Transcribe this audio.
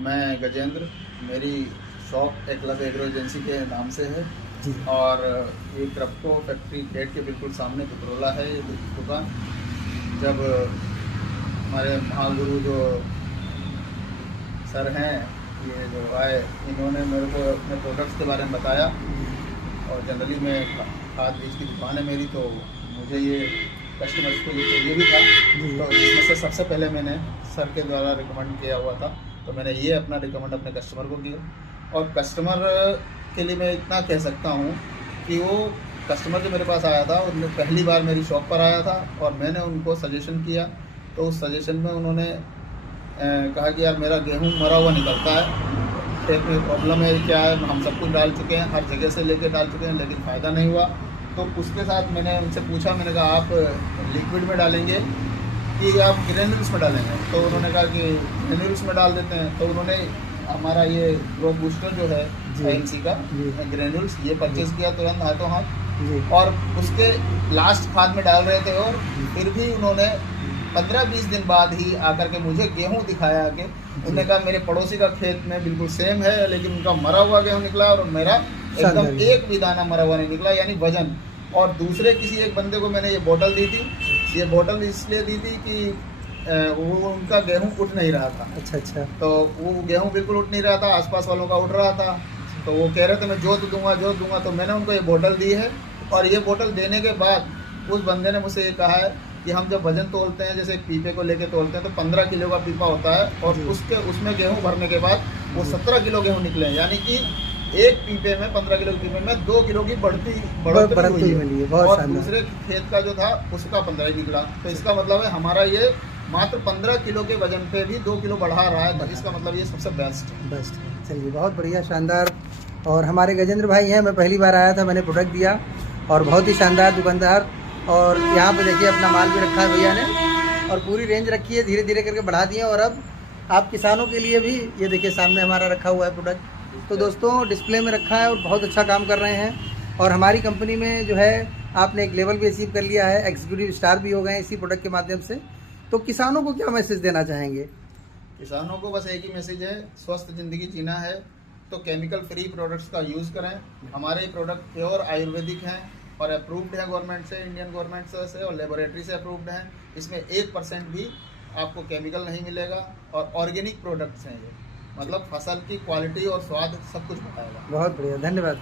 मैं गजेंद्र, मेरी shop Eklavya agro agency के नाम से है जी। और ये क्रप्टो फैक्ट्री गेट के बिल्कुल सामने पिपरोला है ये दुकान। जब हमारे महागुरु जो सर हैं, ये जो आए, इन्होंने मेरे को अपने प्रोडक्ट्स के बारे में बताया और जनरली मैं खाद बीज की दुकान है मेरी, तो मुझे ये कस्टमर्स को ये चाहिए भी था। तो इसमें से सबसे पहले मैंने सर के द्वारा रिकमेंड किया हुआ था, तो मैंने ये अपना रिकमेंड अपने कस्टमर को किया। और कस्टमर के लिए मैं इतना कह सकता हूँ कि वो कस्टमर जो मेरे पास आया था, उन्होंने पहली बार मेरी शॉप पर आया था और मैंने उनको सजेशन किया, तो उस सजेशन में उन्होंने कहा कि यार मेरा गेहूँ मरा हुआ निकलता है, खेत में प्रॉब्लम है, क्या है, हम सब कुछ डाल चुके हैं, हर जगह से लेके डाल चुके हैं, लेकिन फ़ायदा नहीं हुआ। तो उसके साथ मैंने उनसे पूछा, मैंने कहा आप लिक्विड में डालेंगे कि आप ग्रेन्यूल्स में डालेंगे? तो उन्होंने कहा कि ग्रेन्यूल्स में डाल देते हैं। तो उन्होंने हमारा ये ग्रोथ बूस्टर जो है एनसी का ग्रेन्यूल्स ये परचेज़ किया तुरंत हाथों हाथ, और उसके लास्ट खाद में डाल रहे थे, और फिर भी उन्होंने 15-20 दिन बाद ही आकर के मुझे गेहूं दिखाया आके। उन्होंने कहा मेरे पड़ोसी का खेत में बिल्कुल सेम है, लेकिन उनका मरा हुआ गेहूं निकला और मेरा एकदम एक भी दाना मरा हुआ नहीं निकला, यानी वजन। और दूसरे किसी एक बंदे को मैंने ये बोतल दी थी, ये बोतल इसलिए दी थी कि वो उनका गेहूं उठ नहीं रहा था। अच्छा। तो वो गेहूं बिल्कुल उठ नहीं रहा था, आसपास वालों का उठ रहा था, तो वो कह रहे थे मैं जोत दूंगा। तो मैंने उनको ये बोतल दी है, और ये बोतल देने के बाद उस बंदे ने मुझसे ये कहा है कि हम जब वजन तोलते हैं, जैसे पीपे को लेके तोलते हैं, तो 15 किलो का पीपा होता है, और उसमें गेहूं भरने के बाद वो 17 किलो गेहूं निकले, यानी कि एक पीपे में 15 किलो के पीपे में 2 किलो की बढ़ोतरी हुई है। और दूसरे खेत का जो था उसका 15 ही निकला। तो इसका मतलब है हमारा ये मात्र 15 किलो के वजन पे भी 2 किलो बढ़ा रहा है, तो इसका मतलब ये सबसे बेस्ट है। चलिए, बहुत बढ़िया, शानदार। और हमारे गजेंद्र भाई हैं, मैं पहली बार आया था, मैंने प्रोडक्ट दिया और बहुत ही शानदार दुकानदार। और यहाँ पे देखिए अपना माल भी रखा है भैया ने, और पूरी रेंज रखी है, धीरे धीरे करके बढ़ा दिए। और अब आप किसानों के लिए भी ये देखिए सामने हमारा रखा हुआ है प्रोडक्ट, तो दोस्तों डिस्प्ले में रखा है और बहुत अच्छा काम कर रहे हैं। और हमारी कंपनी में जो है आपने एक लेवल भी अचीव कर लिया है, एग्जीक्यूटिव स्टार भी हो गए इसी प्रोडक्ट के माध्यम से। तो किसानों को क्या मैसेज देना चाहेंगे? किसानों को बस एक ही मैसेज है, स्वस्थ ज़िंदगी जीना है तो केमिकल फ्री प्रोडक्ट्स का यूज़ करें। हमारे प्रोडक्ट प्योर आयुर्वेदिक हैं और अप्रूव्ड है गवर्नमेंट से, इंडियन गवर्नमेंट से, और लेबोरेटरी से अप्रूव्ड हैं। इसमें 1% भी आपको केमिकल नहीं मिलेगा, और ऑर्गेनिक प्रोडक्ट्स हैं ये, मतलब फसल की क्वालिटी और स्वाद सब कुछ बताएगा। बहुत बढ़िया, धन्यवाद।